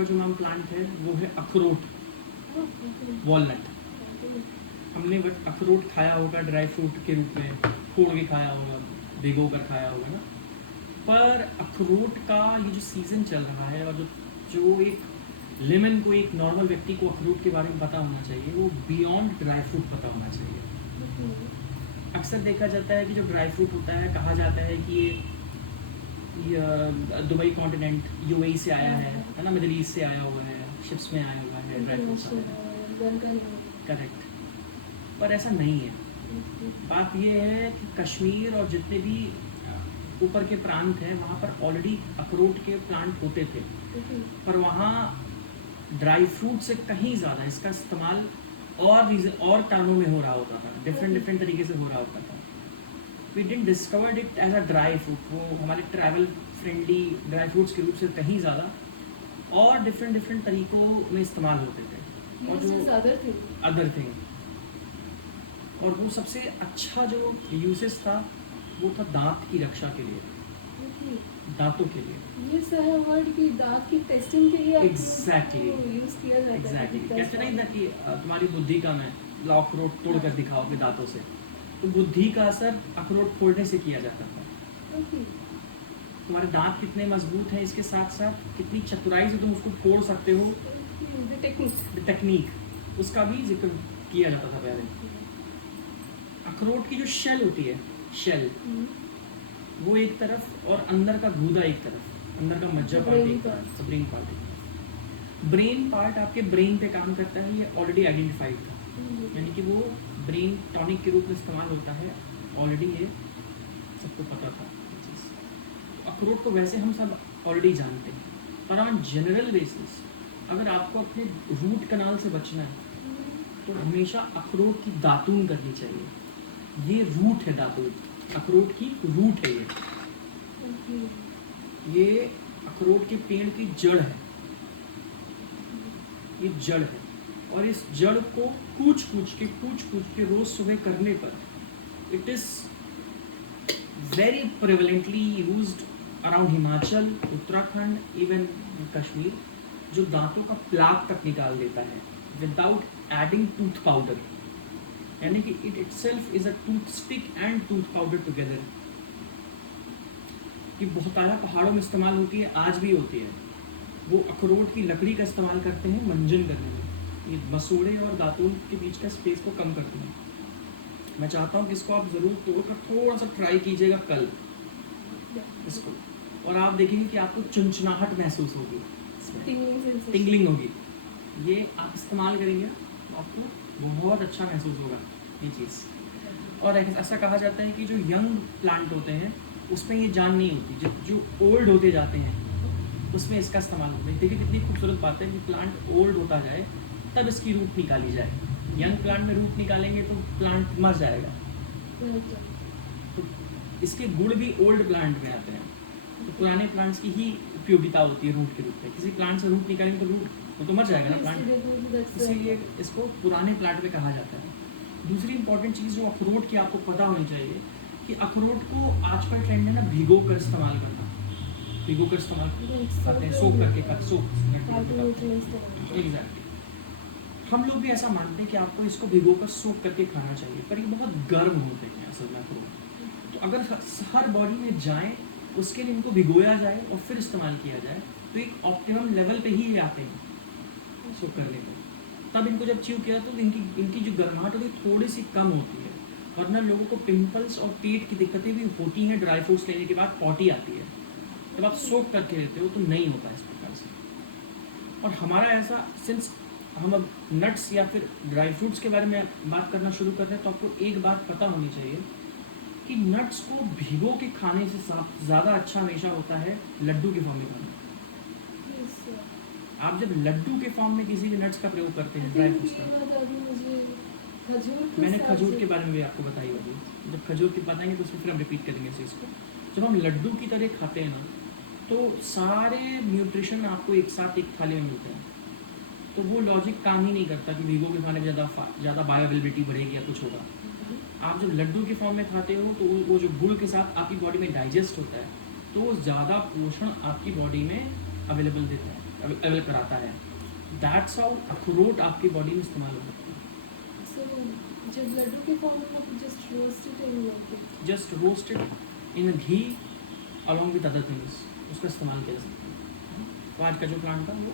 का जो ma'am plant है वो है अखरोट, वॉलनट। हमने बट अखरोट खाया होगा ड्राई फ्रूट के रूप में, फोड़ के खाया होगा, भिगो कर खाया होगा ना। पर अखरोट का ये जो सीज़न चल रहा है और जो एक लेमन को, एक नॉर्मल व्यक्ति को अखरोट के बारे में पता होना चाहिए, वो बियॉन्ड ड्राई फ्रूट पता होना चाहिए। अक्सर देखा जाता है कि जो ड्राई फ्रूट होता है, कहा जाता है कि ये दुबई कॉन्टिनेंट यूएई से आया है ना, मिडिल ईस्ट से आया हुआ है, शिप्स में आया हुआ है, ड्राई फ्रूट्स आया है। करेक्ट, पर ऐसा नहीं है। बात ये है कि कश्मीर और जितने भी ऊपर के प्रांत हैं वहाँ पर ऑलरेडी अखरोट के प्लांट होते थे, पर वहाँ ड्राई फ्रूट से कहीं ज़्यादा इसका इस्तेमाल और कामों में हो रहा होता था, डिफरेंट तरीके से हो रहा होता था। We didn't discovered it as a dry fruit, वो हमारे ट्रैवल फ्रेंडली ड्राई फ्रूट्स के रूप से कहीं ज़्यादा और डिफरेंट तरीक़ों में इस्तेमाल होते थे। और जो अदर थिंग, और वो सबसे अच्छा जो यूसेस था वो था दांत की रक्षा के लिए, दांतों के लिए। ये सही वर्ड की दांत की टेस्टिंग के लिए एग्जैक्टली यूज किया जाता है। एग्जैक्टली कहते नहीं था कि तुम्हारी बुद्धि का मैं लाओ अखरोट तोड़ कर दिखाओ अपने दांतों से, तो बुद्धि का असर अखरोट फोड़ने से किया जाता था। तुम्हारे दांत कितने मजबूत हैं, इसके साथ साथ कितनी चतुराई से तुम उसको फोड़ सकते हो, टेक्निक उसका भी जिक्र किया जाता था पहले। अखरोट की जो शेल होती है, शेल वो एक तरफ और अंदर का गूदा एक तरफ, अंदर का मज्जा पार्ट एक तरफ, ब्रेन पार्ट। ब्रेन पार्ट आपके ब्रेन पे काम करता है, ये ऑलरेडी आइडेंटिफाइड था, यानी कि वो ब्रेन टॉनिक के रूप में इस्तेमाल होता है, ऑलरेडी ये सबको पता था। तो अखरोट को वैसे हम सब ऑलरेडी जानते हैं, पर ऑन जनरल बेसिस अगर आपको अपने रूट कनाल से बचना है तो हमेशा अखरोट की दातून करनी चाहिए। ये रूट है दातून, अखरोट की रूट है ये अखरोट के पेड़ की जड़ है, ये जड़ है। और इस जड़ को कूच के रोज सुबह करने पर it is very prevalently used around Himachal, Uttarakhand, even Kashmir, जो दांतों का प्लाक तक निकाल देता है विदाउट एडिंग टूथ पाउडर, यानी कि it itself is a tooth stick and tooth powder together. ये बहुतायत पहाड़ों में इस्तेमाल होती है, आज भी होती है। वो अखरोट की लकड़ी का इस्तेमाल करते हैं मंजन करने में, ये मसूड़े और दातून के बीच का स्पेस को कम करती है। मैं चाहता हूँ कि इसको आप ज़रूर तोड़कर थोड़ा सा ट्राई कीजिएगा कल इसको, और आप देखेंगे कि आपको चुनचुनाहट महसूस होगी, टिंगलिंग होगी। ये आप इस्तेमाल करेंगे तो आपको बहुत अच्छा महसूस होगा ये चीज़। और ऐसा कहा जाता है कि जो यंग प्लांट होते हैं उसमें ये जान नहीं होती, जो ओल्ड होते जाते हैं उसमें इसका इस्तेमाल होता है। देखिए कितनी खूबसूरत बात है कि प्लांट ओल्ड होता जाए तब इसकी रूट निकाली जाए। यंग प्लांट में रूट निकालेंगे तो प्लांट मर जाएगा। तो इसके गुण भी ओल्ड प्लांट में आते हैं। तो पुराने प्लांट्स की ही उपयोगिता होती है रूट के रूप में। किसी प्लांट से रूट निकालेंगे तो रूट वो तो मर जाएगा ना प्लांट, इसीलिए इसको पुराने प्लांट में कहा जाता है। दूसरी इंपॉर्टेंट चीज़ जो अखरोट की आपको पता होनी चाहिए कि अखरोट को आजकल ट्रेंड है ना भिगो कर इस्तेमाल करना, भिगो कर इस्तेमाल करते हैं, सोख करके एग्जैक्टली। हम लोग भी ऐसा मानते हैं कि आपको इसको भिगो कर सोख करके खाना चाहिए, पर ये बहुत गर्म होते हैं असल में अखरोट। तो अगर हर बॉडी में जाए उसके लिए इनको भिगोया जाए और फिर इस्तेमाल किया जाए तो एक ऑप्टिमम लेवल पे ही आते हैं सोख करने को। तब इनको जब च्यू किया तो इनकी जो गर्माहट होती है थोड़ी सी कम होती है, वरना लोगों को पिंपल्स और पेट की दिक्कतें भी होती हैं। ड्राई फ्रूट्स लेने के बाद पॉटी आती है, जब आप सोख करके लेते हो तो नहीं होता इस प्रकार से। और हमारा ऐसा, सिंस हम अब नट्स या फिर ड्राई फ्रूट्स के बारे में बात करना शुरू कर रहे हैं, तो आपको एक बात पता होनी चाहिए कि नट्स को भिगो के खाने से ज़्यादा अच्छा हमेशा होता है लड्डू के फॉर्म में खाना। आप जब लड्डू के फॉर्म में किसी भी नट्स का प्रयोग करते हैं, ड्राई फ्रूट्स का, मैंने खजूर के बारे में भी आपको बताई होगी, जब खजूर की बताएंगे तो उसमें फिर हम रिपीट करेंगे इस चीज़ को। जब हम लड्डू की तरह खाते हैं ना तो सारे न्यूट्रिशन आपको एक साथ एक थाली में मिलते हैं, तो वो लॉजिक काम ही नहीं करता कि भिगो के खाने में ज़्यादा बायोअवेलेबिलिटी बढ़ेगी या कुछ होगा। आप जब लड्डू की फॉर्म में खाते हो तो वो जो गुड़ के साथ आपकी बॉडी में डाइजेस्ट होता है, तो वो ज़्यादा पोषण आपकी बॉडी में अवेलेबल देता है। अवेलेबल कराता है। दैट्स हाउ अखरोट आपकी बॉडी में इस्तेमाल हो सकती है। So जब लड्डू के फॉर्म में आप just roast it in water. Just roasted in ghee along with other things, उसका इस्तेमाल किया जा सकता है। तो आज का जो प्लान था वो